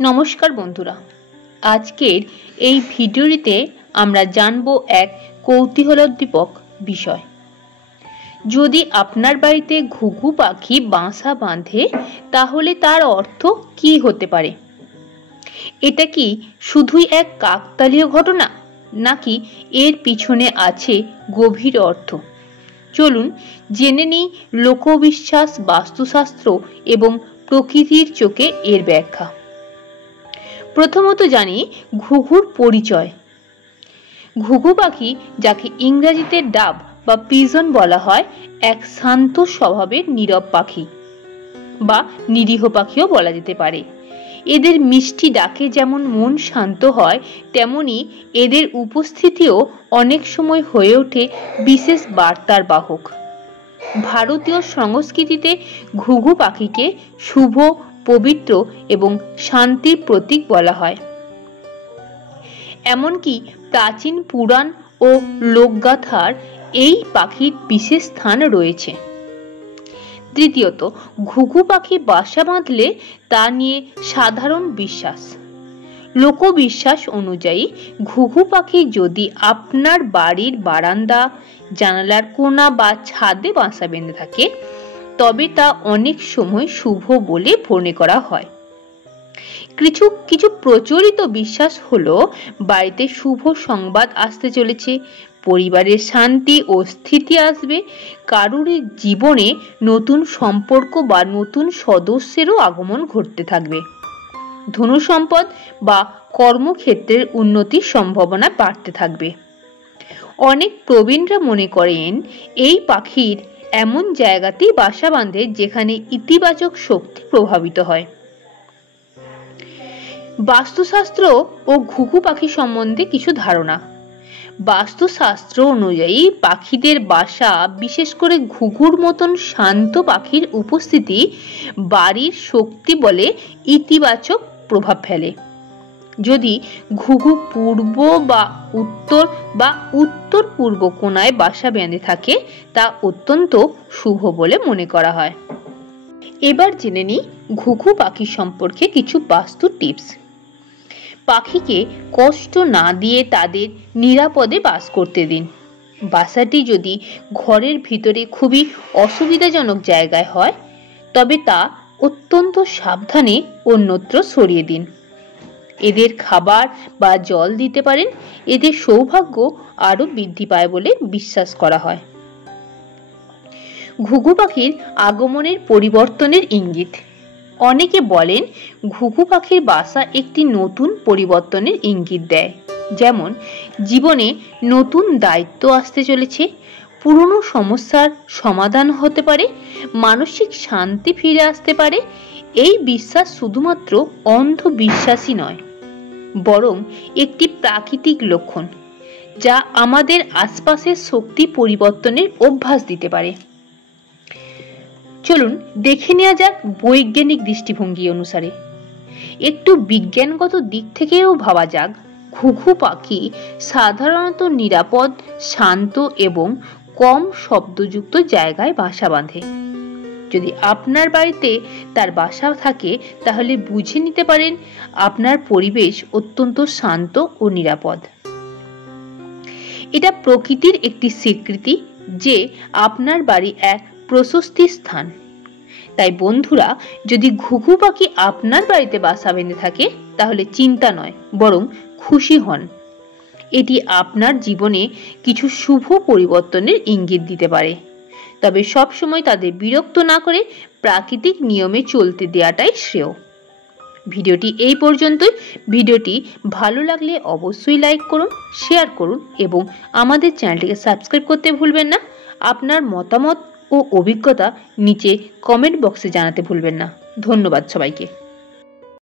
নমস্কার বন্ধুরা, আজকের এই ভিডিওটিতে আমরা জানব এক কৌতূহলোদ্দীপক বিষয়। যদি আপনার বাড়িতে ঘুঘু পাখি বাসা বাঁধে তাহলে তার অর্থ কি হতে পারে? এটা কি শুধুই এক কাকতালীয় ঘটনা, নাকি এর পিছনে আছে গভীর অর্থ? চলুন জেনে নিই লোকবিশ্বাস, বাস্তুশাস্ত্র এবং প্রকৃতির চোখে এর ব্যাখ্যা। প্রথমত জানি ঘুঘুর পরিচয়। ঘুঘু পাখি, যাকে ইংরেজিতে ডাব বা পিজন বলা হয়, এক শান্ত স্বভাবের নীরব পাখি বা নিরীহ পাখিও বলা যেতে পারে। এদের মিষ্টি ডাকে যেমন মন শান্ত হয়, তেমনি এদের উপস্থিতিও অনেক সময় হয়ে ওঠে বিশেষ বার্তার বাহক। ভারতীয় সংস্কৃতিতে ঘুঘু পাখিকে শুভ, পবিত্র এবং শান্তির প্রতীক বলা হয়। এমনকি প্রাচীন পুরাণ ও লোকগাথার এই পাখির বিশেষ স্থান রয়েছে। দ্বিতীয়ত, ঘুঘু পাখি বাসা বাঁধলে তা নিয়ে সাধারণ বিশ্বাস। লোকবিশ্বাস অনুযায়ী ঘুঘু পাখি যদি আপনার বাড়ির বারান্দা, জানালার কোণা বা ছাদে বাসা বেঁধে থাকে, তবে তা অনেক সময় শুভ বলে মনে করা হয়। কিছু প্রচলিত বিশ্বাস হলো বাড়িতে শুভ সংবাদ আসতে চলেছে, পরিবারের শান্তি ও স্থিতি আসবে, কারোর জীবনে নতুন সম্পর্ক বা নতুন সদস্যেরও আগমন ঘটতে থাকবে, ধন সম্পদ বা কর্মক্ষেত্রের উন্নতির সম্ভাবনা বাড়তে থাকবে। অনেক প্রবীণরা মনে করেন এই পাখির এমন জায়গাতেই বাসা বাঁধে যেখানে ইতিবাচক শক্তি প্রভাবিত হয়। বাস্তুশাস্ত্র ও ঘুঘু পাখি সম্বন্ধে কিছু ধারণা। বাস্তুশাস্ত্র অনুযায়ী পাখিদের বাসা, বিশেষ করে ঘুঘুর মতন শান্ত পাখির উপস্থিতি বাড়ির শক্তি বলে ইতিবাচক প্রভাব ফেলে। যদি ঘুঘু পূর্ব বা উত্তর পূর্ব কোণায় বাসা বেঁধে থাকে, তা অত্যন্ত শুভ বলে মনে করা হয়। এবার জেনে নিই ঘুঘু পাখি সম্পর্কে কিছু বাস্তু টিপস। পাখিকে কষ্ট না দিয়ে তাদের নিরাপদে বাস করতে দিন। বাসাটি যদি ঘরের ভিতরে খুবই অসুবিধাজনক জায়গায় হয়, তবে তা অত্যন্ত সাবধানে অন্যত্র সরিয়ে দিন। এদের খাবার বা জল দিতে পারেন, এদের সৌভাগ্য আরো বৃদ্ধি পায় বলে বিশ্বাস করা হয়। ঘুঘু পাখির আগমনের পরিবর্তনের ইঙ্গিত। অনেকে বলেন ঘুঘু পাখির বাসা একটি নতুন পরিবর্তনের ইঙ্গিত দেয়, যেমন জীবনে নতুন দায়িত্ব আসতে চলেছে, পুরনো সমস্যার সমাধান হতে পারে, মানসিক শান্তি ফিরে আসতে পারে। এই বিশ্বাস শুধুমাত্র অন্ধবিশ্বাসই নয়, বরং একটি প্রাকৃতিক লক্ষণ, যা আমাদের আশপাশের শক্তি পরিবর্তনের অভ্যাস দিতে পারে। চলুন দেখে নেওয়া যাক বৈজ্ঞানিক দৃষ্টিভঙ্গি অনুসারে। একটু বিজ্ঞানগত দিক থেকেও ভাবা যাক। ঘুঘু পাখি সাধারণত নিরাপদ, শান্ত এবং কম শব্দযুক্ত জায়গায় বাসা বাঁধে। যদি আপনার বাড়িতে তার বাসা থাকে, তাহলে বুঝে নিতে পারেন আপনার পরিবেশ অত্যন্ত শান্ত ও নিরাপদ। এটা প্রকৃতির একটি স্বীকৃতি যে আপনার বাড়ি এক প্রশস্তির স্থান। তাই বন্ধুরা, যদি ঘুঘু পাখি আপনার বাড়িতে বাসা বেঁধে থাকে, তাহলে চিন্তা নয়, বরং খুশি হন। এটি আপনার জীবনে কিছু শুভ পরিবর্তনের ইঙ্গিত দিতে পারে। তবে সবসময় তাদের বিরক্ত না করে প্রাকৃতিক নিয়মে চলতে দেওয়াটাই শ্রেয়। ভিডিওটি এই পর্যন্তই। ভিডিওটি ভালো লাগলে অবশ্যই লাইক করুন, শেয়ার করুন এবং আমাদের চ্যানেলটিকে সাবস্ক্রাইব করতে ভুলবেন না। আপনার মতামত ও অভিজ্ঞতা নিচে কমেন্ট বক্সে জানাতে ভুলবেন না। ধন্যবাদ সবাইকে।